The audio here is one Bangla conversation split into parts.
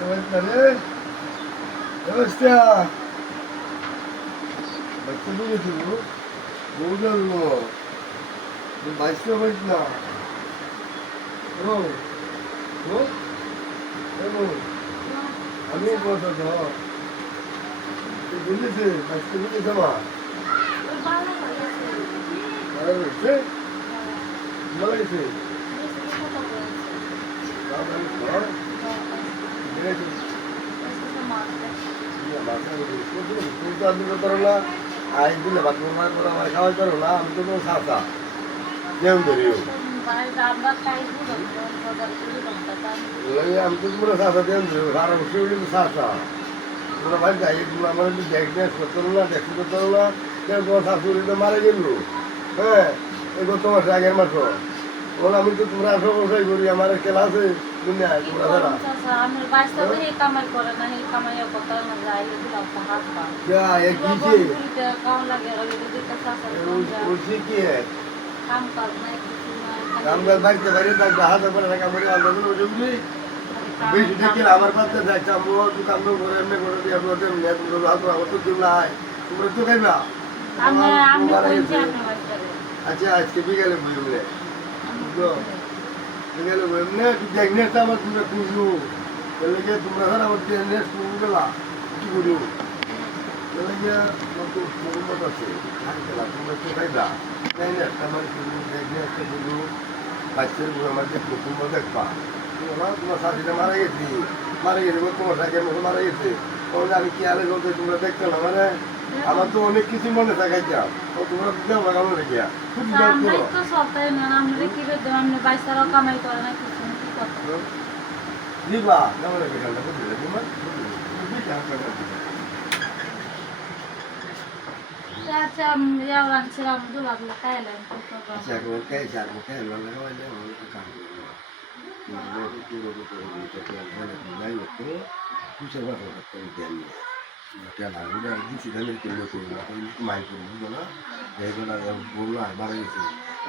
রে ব্যবস্থা বাচ্চা নিয়ে গেছিল বউ গেল বাইশটা বাইশ না ও ও আমি কথা তো বুঝেছে বাইশটা বুঝেছে মা ভালো হয়েছে ভালো হয়েছে আই দিলে বাকি আমার খাওয়াই পারো না আমি তো কোনো সাঁচা কেউ ধরিও আমি তো তোমরা সাঁচা দেন আর অবশ্যই কিন্তু সাঁচা তোমরা ভাই যাই আমার একটু দেখ করতে না দেখতে করতে না কেউ তোমার শাশুড়িতে মারা গেল হ্যাঁ এই গত মাসে আগের মাস বল আমি তো তোমরা আসো বসাই করি আমার খেলা আছে দুনিয়ায় তোমরা ছাড়া কামকাজ বাড়িতে বাড়ি থাকবে হাতে করে থাকা বলে বেশি থেকে আমার পাশে থাকছে আমি দোকান করে এমনি করে দিয়ে তো কেউ নাই তোমরা তো খাইবা আচ্ছা আজকে বিকালে বুঝলে বিকালে এমনি দেখনেসটা আমার তোমরা খুঁজলো বললে গিয়ে তোমরা স্যার আমার দেখনেস খুঁজু গেলা কি করি বলে গিয়ে মত আছে তোমরা তো খাইবা দেখনেসটা আমার দেখনেসটা বুঝু বাচ্চার বুড়ো আমার দেখবো তোমরা দেখবা তোমার শাশুড়ি মারা গেছে তোমার সাইকেল মতো মারা গেছে তাহলে আমি কি আলে চলতে তোমরা দেখতে না মানে আমার তো অনেক কিছু মনে থাকাই যাও ও তোমরা দেও না কেমন রেখে দিবা কেমন রেখে গানটা বুঝলে তোমার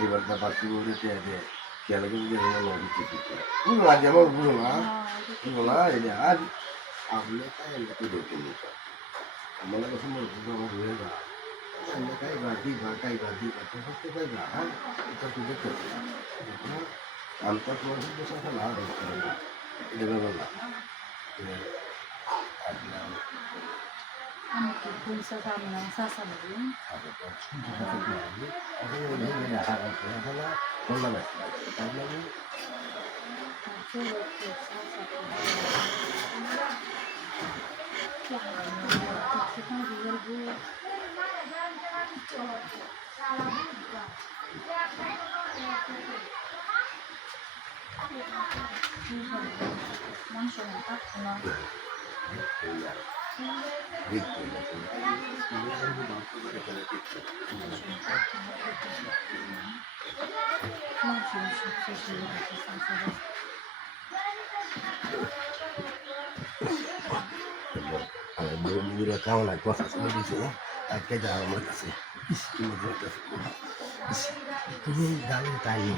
এবার বাচ্চা বলে খেলা কিন্তু যেমন বুঝো না বুঝো না আর আপনি আমার কাছে আমার হয়ে যা আমটা তোমার সাথে না এটা না কেমন কথা শুনেছি আজকে যাওয়া আমার কাছে তুমি গান টাইম